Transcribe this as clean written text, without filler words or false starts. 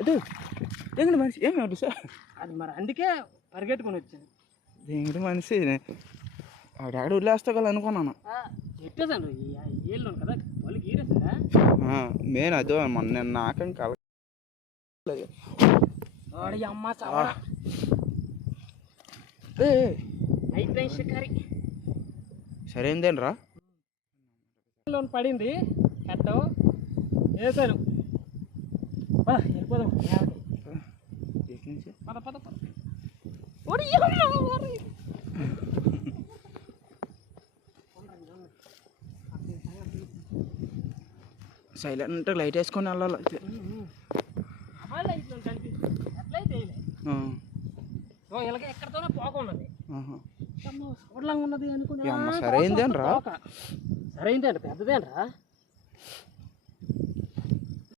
అదే దేంగడి మనిషి ఏమి అడు సార్ అది మరి అందుకే పరిగెట్టుకొని వచ్చాను. దేంగడి మనిషి ఆడాడ వదిలేస్తాగల అనుకున్నాను. చెప్పేసాను ఏళ్ళు కదా వాళ్ళకి ఈరేస్తారా నేను అదో మొన్న నేను నాకేం కల అమ్మ చావా అయిపోయి షికారి సరైందేనరా పడింది హెడ్ వేసాను. వెళ్ళిపోదాం. పద పద పద. సైలెంట్ లైట్ వేసుకొని వెళ్ళాలి. ఎక్కడితోనే పోకున్నది ఉన్నది అనుకున్నా. సరైందేనరా సరైందే అండి పెద్దదేనరా.